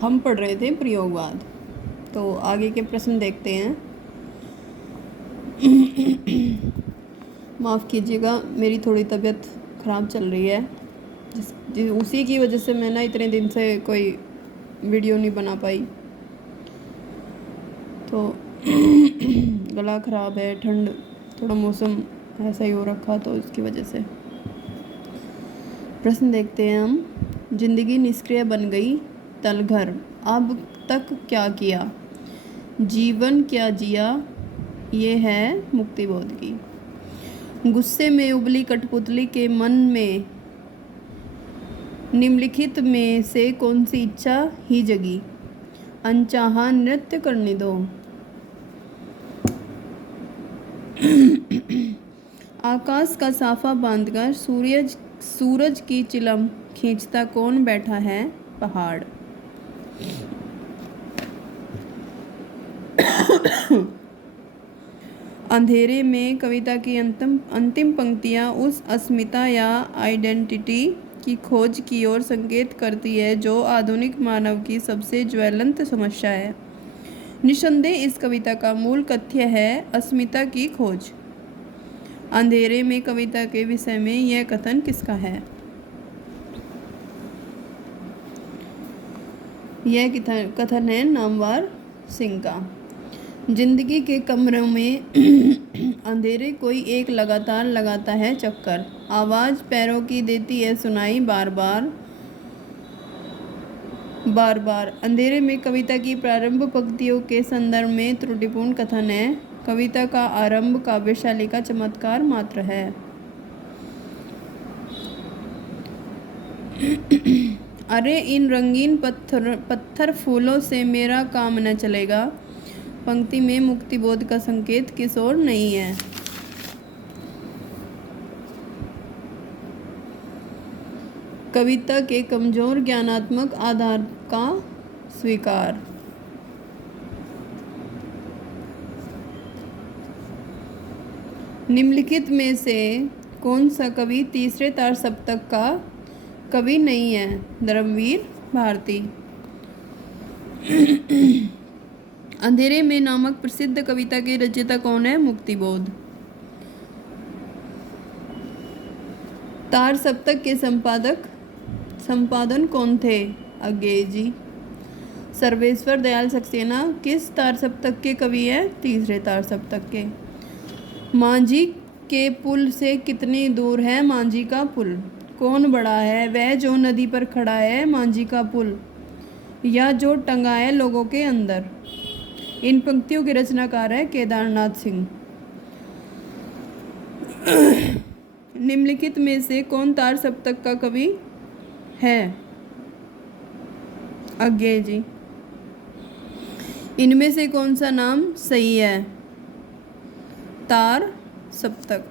हम पढ़ रहे थे प्रयोगवाद। तो आगे के प्रश्न देखते हैं। माफ़ कीजिएगा, मेरी थोड़ी तबीयत ख़राब चल रही है, उसी की वजह से मैं ना इतने दिन से कोई वीडियो नहीं बना पाई। तो गला ख़राब है, ठंड, थोड़ा मौसम ऐसा ही हो रखा, तो इसकी वजह से। प्रश्न देखते हैं हम। जिंदगी निष्क्रिय बन गई तलघर, अब तक क्या किया, जीवन क्या जिया, ये है मुक्तिबोध की। गुस्से में उबली कठपुतली के मन में निम्नलिखित में से कौन सी इच्छा ही जगी, अनचाहा नृत्य करने दो। आकाश का साफा बांधकर सूरज की चिलम खींचता कौन बैठा है, पहाड़। अंधेरे में कविता की अंतिम पंक्तियाँ उस अस्मिता या आइडेंटिटी की खोज की ओर संकेत करती है जो आधुनिक मानव की सबसे ज्वलंत समस्या है। निस्संदेह इस कविता का मूल कथ्य है अस्मिता की खोज। अंधेरे में कविता के विषय में यह कथन किसका है? यह कथन है नामवर सिंह का। जिंदगी के कमरों में अंधेरे कोई एक लगातार लगाता है चक्कर, आवाज़ पैरों की देती है सुनाई बार बार बार बार। अंधेरे में कविता की प्रारंभ पंक्तियों के संदर्भ में त्रुटिपूर्ण कथन है। कविता का आरंभ काव्यशाली का चमत्कार मात्र है। अरे इन रंगीन पत्थर फूलों से मेरा काम न चलेगा, पंक्ति में मुक्तिबोध का संकेत किस ओर नहीं है? कविता के कमजोर ज्ञानात्मक आधार का स्वीकार। निम्नलिखित में से कौन सा कवि तीसरे तार सप्तक का कवि नहीं है? धर्मवीर भारती। अंधेरे में नामक प्रसिद्ध कविता के रचयिता कौन है? मुक्तिबोध। तार सप्तक के संपादन कौन थे? अज्ञेय जी। सर्वेश्वर दयाल सक्सेना किस तार सप्तक के कवि है? तीसरे तार सप्तक के। मांझी के पुल से कितनी दूर है मांझी का पुल? कौन बड़ा है, वह जो नदी पर खड़ा है मांझी का पुल, या जो टंगा है लोगों के अंदर? इन पंक्तियों के रचनाकार है केदारनाथ सिंह। निम्नलिखित में से कौन तार सप्तक का कवि है? अज्ञेय जी। इनमें से कौन सा नाम सही है? तार सप्तक।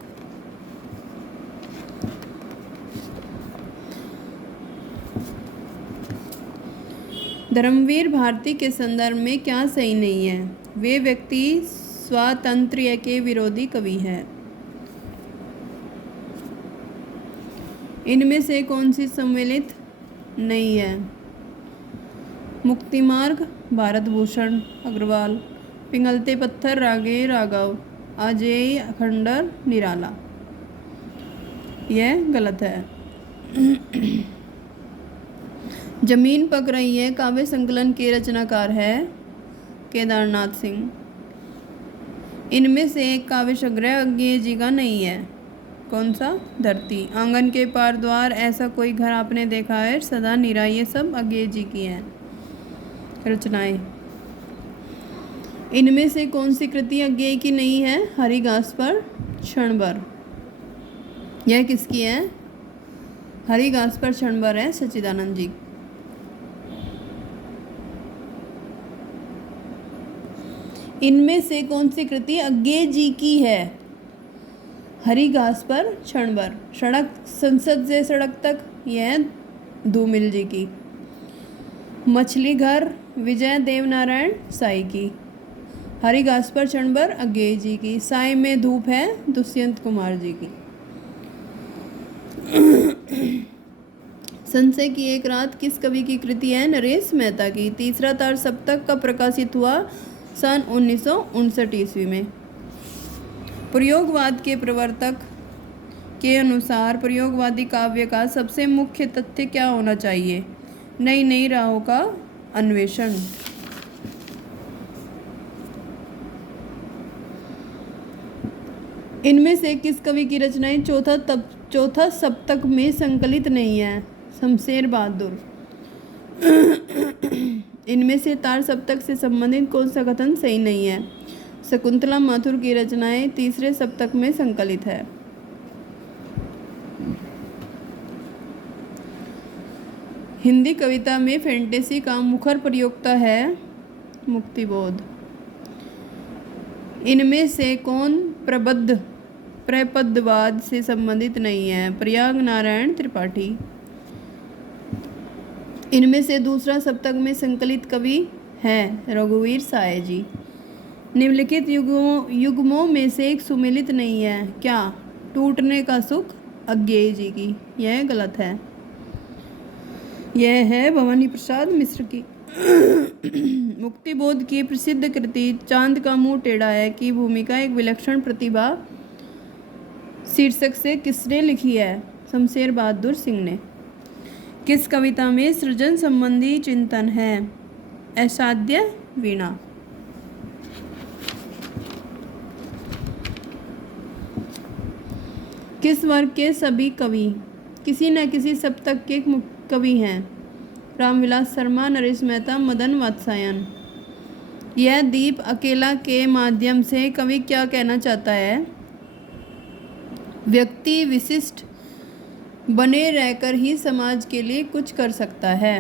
धर्मवीर भारती के संदर्भ में क्या सही नहीं है? वे व्यक्ति स्वातंत्र्य के विरोधी कवि है। इनमें से कौन सी सम्मिलित नहीं है? मुक्तिमार्ग भारत भूषण अग्रवाल, पिघलते पत्थर रागे राघव, अजय खंडर निराला। यह गलत है। जमीन पक रही है काव्य संकलन के रचनाकार है केदारनाथ सिंह। इनमें से एक काव्य संग्रह अज्ञेय जी का नहीं है। कौन सा? धरती। आंगन के पार द्वार, ऐसा कोई घर आपने देखा है, सदा नीरा, ये सब अज्ञेय जी की हैं रचनाएं। इनमें से कौन सी कृति अज्ञेय की नहीं है? हरी घास पर क्षण भर। यह किसकी है? हरी घास पर क्षण भर है सच्चिदानंद जी। इनमें से कौन सी कृति अज्ञेय जी की है? हरी घास पर क्षण भर। सड़क संसद से सड़क तक, यह धूमिल जी की। मछली घर विजय देवनारायण साई की। हरी घास पर क्षण भर अज्ञेय जी की। साई में धूप है दुष्यंत कुमार जी की। संशय की एक रात किस कवि की कृति है? नरेश मेहता की। तीसरा तार सप्तक कब प्रकाशित हुआ? सन 1959 ईस्वी में। प्रयोगवाद के प्रवर्तक के अनुसार प्रयोगवादी काव्य का सबसे मुख्य तथ्य क्या होना चाहिए? नई नई राहों का अन्वेषण। इनमें से किस कवि की रचनाएं चौथा सप्तक में संकलित नहीं है? शमशेर बहादुर। इनमें से तार सप्तक से संबंधित कौन सा कथन सही नहीं है? शकुंतला माथुर की रचनाएं तीसरे सप्तक में संकलित है। हिंदी कविता में फैंटेसी का मुखर प्रयोक्ता है? मुक्तिबोध। इनमें से कौन प्रपदवाद से संबंधित नहीं है? प्रयाग नारायण त्रिपाठी। इनमें से दूसरा सप्तक में संकलित कवि है? रघुवीर साय जी। निम्नलिखित युग्मों में से एक सुमेलित नहीं है, क्या? टूटने का सुख अज्ञेय जी की। यह गलत है। यह है भवानी प्रसाद मिश्र की। मुक्तिबोध की प्रसिद्ध कृति चांद का मुंह टेढ़ा है की भूमिका एक विलक्षण प्रतिभा शीर्षक से किसने लिखी है? शमशेर बहादुर सिंह ने। किस कविता में सृजन संबंधी चिंतन है? असाध्य वीणा। किस वर्ग के सभी कवि किसी न किसी सप्तक के कवि हैं? रामविलास शर्मा, नरेश मेहता, मदन वात्स्यायन। यह दीप अकेला के माध्यम से कवि क्या कहना चाहता है? व्यक्ति विशिष्ट बने रहकर ही समाज के लिए कुछ कर सकता है।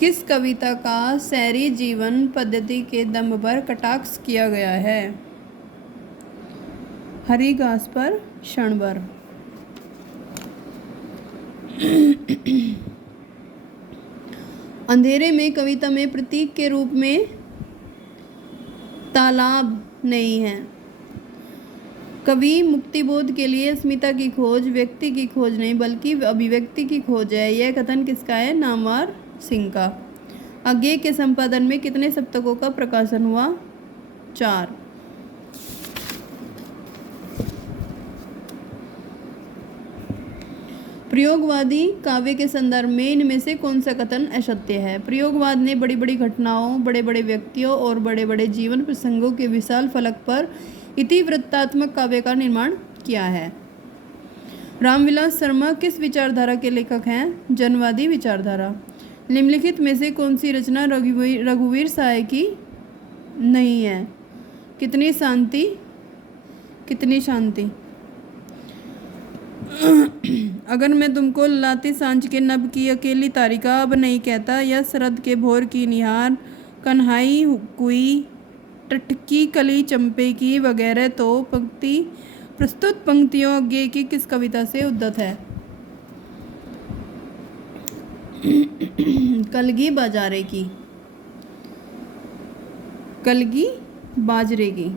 किस कविता का शहरी जीवन पद्धति के दम पर कटाक्ष किया गया है? हरी घास पर क्षणभर। अंधेरे में कविता में प्रतीक के रूप में तालाब नहीं है। कवि मुक्तिबोध के लिए अस्मिता की खोज व्यक्ति की खोज नहीं बल्कि अभिव्यक्ति की खोज है। यह कथन किसका है? नामवर सिंह का। अज्ञेय के संपादन में कितने सप्तकों का प्रकाशन हुआ? 4। प्रयोगवादी काव्य के संदर्भ में इनमें से कौन सा कथन असत्य है? प्रयोगवाद ने बड़ी बड़ी घटनाओं, बड़े बड़े व्यक्तियों और बड़े बड़े जीवन प्रसंगों के विशाल फलक पर इतिवृत्तात्मक काव्य का निर्माण किया है। रामविलास शर्मा किस विचारधारा के लेखक हैं? जनवादी विचारधारा। निम्नलिखित में से कौन सी रचना रघुवीर साय की नहीं है? कितनी शांति कितनी शांति। अगर मैं तुमको लाती सांझ के नभ की अकेली तारिका अब नहीं कहता, या शरद के भोर की निहार कन्हाई कुई टटकी कली चंपे की वगैरह, तो प्रस्तुत पंक्तियों अज्ञेय की किस कविता से उद्धत है? कलगी बाजारे की। कलगी बाजरे की।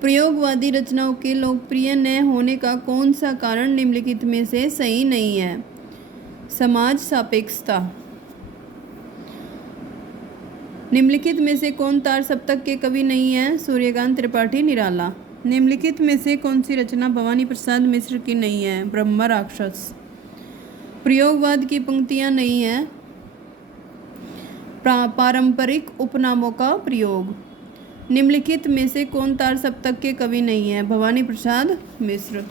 प्रयोगवादी रचनाओं के लोकप्रिय न होने का कौन सा कारण निम्नलिखित में से सही नहीं है? समाज सापेक्षता। निम्नलिखित में से कौन तार सप्तक के कवि नहीं है? सूर्यकांत त्रिपाठी निराला। निम्नलिखित में से कौन सी रचना भवानी प्रसाद मिश्र की नहीं है? ब्रह्म राक्षस। प्रयोगवाद की पंक्तियां नहीं है। पारंपरिक उपनामों का प्रयोग। निम्नलिखित में से कौन तार सप्तक के कवि नहीं है? भवानी प्रसाद मिश्र।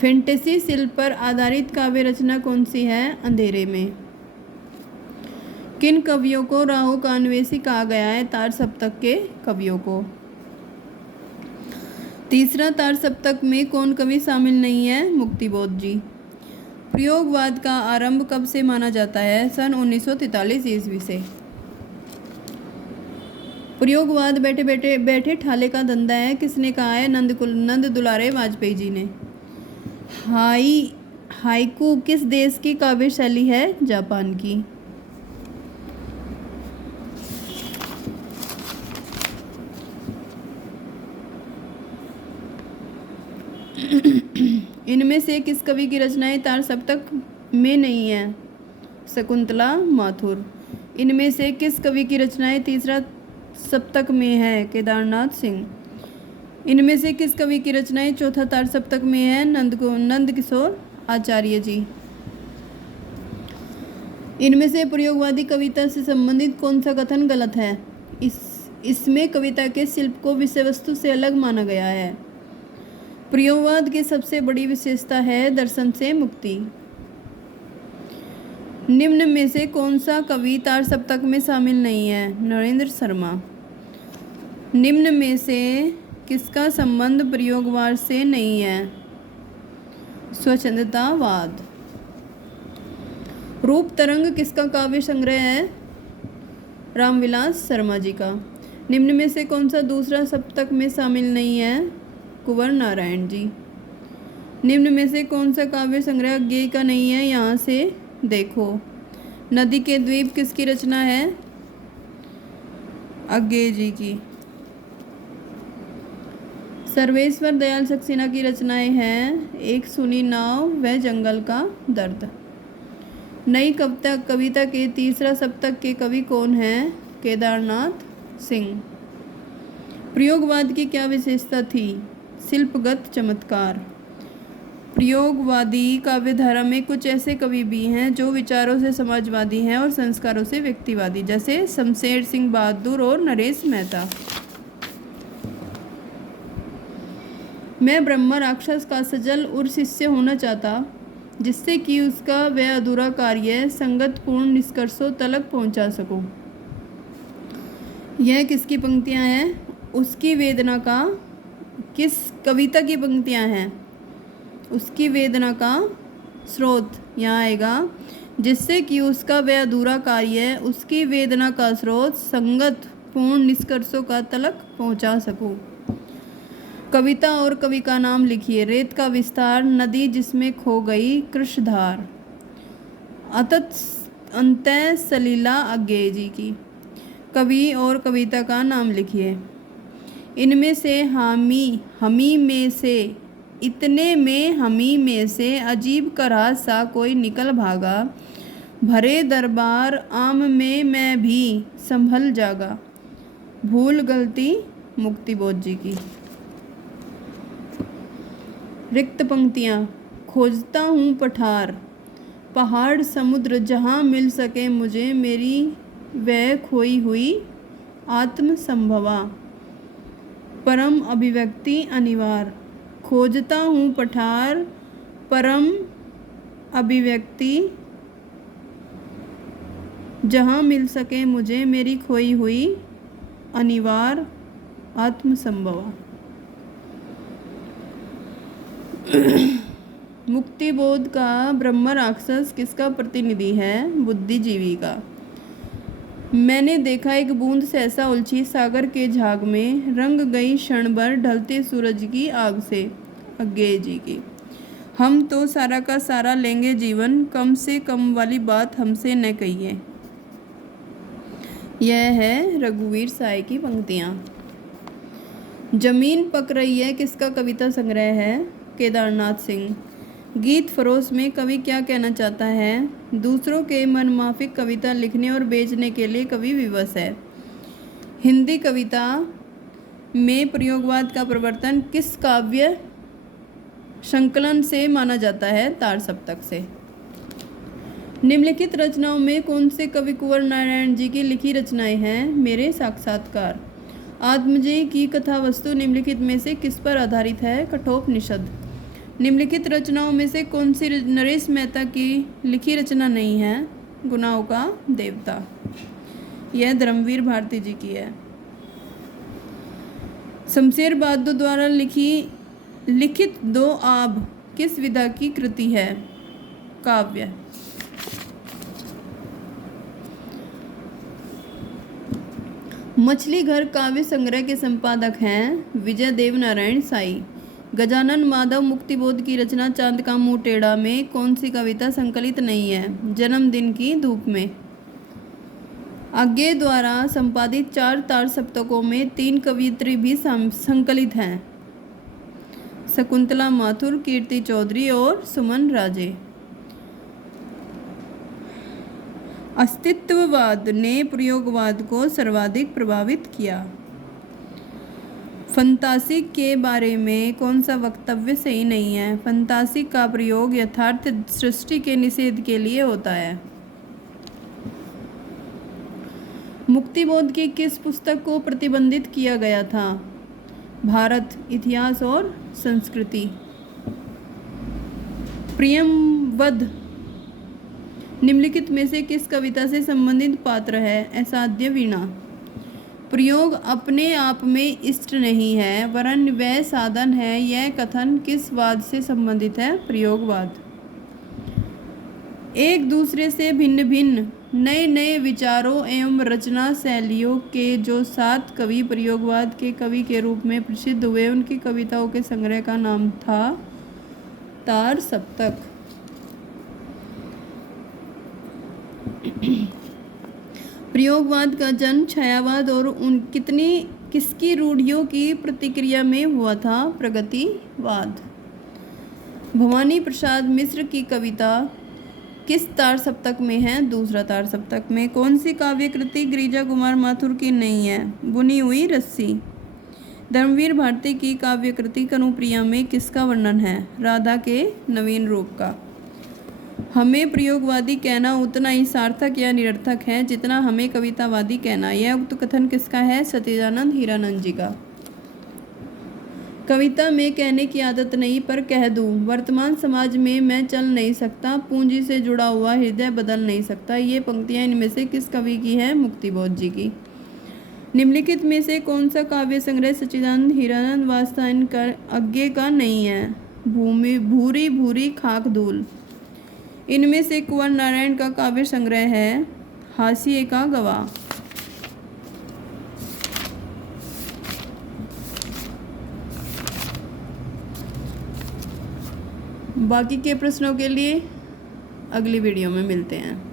फैंटेसी शिल्प पर आधारित काव्य रचना कौन सी है? अंधेरे में। किन कवियों को राहों का अन्वेषी कहा गया है? तार सप्तक के कवियों को। तीसरा तार सप्तक में कौन कवि शामिल नहीं है? मुक्तिबोध जी। प्रयोगवाद का आरंभ कब से माना जाता है? सन 1943 ईस्वी से। प्रयोगवाद बैठे ठाले का धंधा है किसने कहा है? नंद दुलारे वाजपेयी जी ने। हाइकू किस देश की काव्य शैली है? जापान की। इनमें से किस कवि की रचनाएं तार सप्तक में नहीं है? शकुंतला माथुर। इनमें से किस कवि की रचनाएं तीसरा सप्तक में है? केदारनाथ सिंह। इनमें से किस कवि की रचनाएं चौथा तार सप्तक में है? नंद किशोर आचार्य जी। इनमें से प्रयोगवादी कविता से संबंधित कौन सा कथन गलत है? इसमें कविता के शिल्प को विषय वस्तु से अलग माना गया है। प्रयोगवाद की सबसे बड़ी विशेषता है दर्शन से मुक्ति। निम्न में से कौन सा कवि तार सप्तक में शामिल नहीं है? नरेंद्र शर्मा। निम्न में से किसका संबंध प्रयोगवाद से नहीं है? स्वच्छंदतावाद। रूप तरंग किसका काव्य संग्रह है? रामविलास शर्मा जी का। निम्न में से कौन सा दूसरा सप्तक में शामिल नहीं है? कुंवर नारायण जी। निम्न में से कौन सा काव्य संग्रह अज्ञेय का नहीं है? यहाँ से देखो। नदी के द्वीप किसकी रचना है? अज्ञेय जी की। सर्वेश्वर दयाल सक्सेना की रचनाएं हैं एक सुनी नाव व जंगल का दर्द। नई कविता के तीसरा सप्तक के कवि कौन हैं? केदारनाथ सिंह। प्रयोगवाद की क्या विशेषता थी? शिल्पगत चमत्कार। प्रयोगवादी काव्यधारा में कुछ ऐसे कवि भी हैं जो विचारों से समाजवादी हैं और संस्कारों से व्यक्तिवादी, जैसे शमशेर सिंह बहादुर और नरेश मेहता। मैं ब्रह्म राक्षस का सजल और शिष्य होना चाहता, जिससे कि उसका वह अधूरा कार्य संगतपूर्ण निष्कर्षों तलक पहुंचा सकूं। यह किसकी पंक्तियां हैं? उसकी वेदना का। किस कविता की पंक्तियां हैं? उसकी वेदना का स्रोत यहाँ आएगा, जिससे कि उसका वह अधूरा कार्य उसकी वेदना का स्रोत संगत पूर्ण निष्कर्षों का तलक पहुंचा सकूं। कविता और कवि का नाम लिखिए। रेत का विस्तार, नदी जिसमें खो गई कृष्णधार। अतत अंतः सलीला अज्ञेय जी की। कवि और कविता का नाम लिखिए। इनमें से हमी में से, इतने में हमी में से अजीब करा सा कोई निकल भागा। भरे दरबार आम में मैं भी संभल जागा। भूल गलती मुक्तिबोध जी की। रिक्त पंक्तियाँ। खोजता हूँ पठार, पहाड़ समुद्र जहाँ मिल सके मुझे मेरी वह खोई हुई आत्म संभवा। परम अभिव्यक्ति अनिवार्य। खोजता हूँ पठार, परम अभिव्यक्ति जहाँ मिल सके मुझे मेरी खोई हुई अनिवार्य आत्म संभवा। मुक्तिबोध का ब्रह्म राक्षस किसका प्रतिनिधि है? बुद्धिजीवी का। मैंने देखा एक बूंद सहसा उलझी सागर के झाग में, रंग गई क्षण भर ढलते सूरज की आग से। अज्ञेय जी की। हम तो सारा का सारा लेंगे जीवन, कम से कम वाली बात हमसे न कहिए। यह है रघुवीर साय की पंक्तियाँ। जमीन पक रही है किसका कविता संग्रह है? केदारनाथ सिंह। गीत फरोश में कवि क्या कहना चाहता है? दूसरों के मनमाफिक कविता लिखने और बेचने के लिए कवि विवश है। हिंदी कविता में प्रयोगवाद का प्रवर्तन किस काव्य संकलन से माना जाता है? तार सप्तक से। निम्नलिखित रचनाओं में कौन से कवि कुंवर नारायण जी की लिखी रचनाएं हैं? मेरे साक्षात्कार। आत्मजय की कथा वस्तु निम्नलिखित में से किस पर आधारित है? कठोपनिषद। निम्नलिखित रचनाओं में से कौन सी नरेश मेहता की लिखी रचना नहीं है? गुनाहों का देवता। यह धर्मवीर भारती जी की है। शमशेर बहादुर द्वारा लिखित दो आब किस विधा की कृति है? काव्य। मछली घर काव्य संग्रह के संपादक हैं विजय देव नारायण साई। गजानन माधव मुक्तिबोध की रचना चांद का मुंह टेढ़ा में कौन सी कविता संकलित नहीं है? जन्मदिन की धूप में। अज्ञेय द्वारा संपादित 4 तार सप्तकों में 3 कवियत्री भी संकलित हैं। शकुंतला माथुर, कीर्ति चौधरी और सुमन राजे। अस्तित्ववाद ने प्रयोगवाद को सर्वाधिक प्रभावित किया। फंतासी के बारे में कौन सा वक्तव्य सही नहीं है? फंतासी का प्रयोग यथार्थ सृष्टि के निषेध के लिए होता है। मुक्तिबोध की किस पुस्तक को प्रतिबंधित किया गया था? भारत, इतिहास और संस्कृति। प्रियंवद निम्नलिखित में से किस कविता से संबंधित पात्र है? असाध्य वीणा। प्रयोग अपने आप में इष्ट नहीं है वरन वह साधन है, यह कथन किस वाद से संबंधित है? प्रयोगवाद। एक दूसरे से भिन्न भिन्न नए नए विचारों एवं रचना शैलियों के जो 7 कवि प्रयोगवाद के कवि के रूप में प्रसिद्ध हुए, उनकी कविताओं के संग्रह का नाम था तार सप्तक। प्रयोगवाद का जन्म छायावाद और किसकी रूढ़ियों की प्रतिक्रिया में हुआ था? प्रगतिवाद। भवानी प्रसाद मिश्र की कविता किस तार सप्तक में है? दूसरा तार सप्तक में। कौन सी काव्य कृति गिरिजा कुमार माथुर की नहीं है? बुनी हुई रस्सी। धर्मवीर भारती की काव्य कृति कनुप्रिया में किसका वर्णन है? राधा के नवीन रूप का। हमें प्रयोगवादी कहना उतना ही सार्थक या निरर्थक है जितना हमें कवितावादी कहना। यह उक्त कथन किसका है? सच्चिदानंद हीरानंद जी का। कविता में कहने की आदत नहीं पर कह दूं, वर्तमान समाज में मैं चल नहीं सकता, पूंजी से जुड़ा हुआ हृदय बदल नहीं सकता। ये पंक्तियां इनमें से किस कवि की है? मुक्तिबोध जी की। निम्नलिखित में से कौन सा काव्य संग्रह सच्चिदानंद हीरानंद वात्स्यायन का आगे का नहीं है? भूमि भूरी भूरी खाक धूल। इनमें से कुंवर नारायण का काव्य संग्रह है हाशिए का गवाह। बाकी के प्रश्नों के लिए अगली वीडियो में मिलते हैं।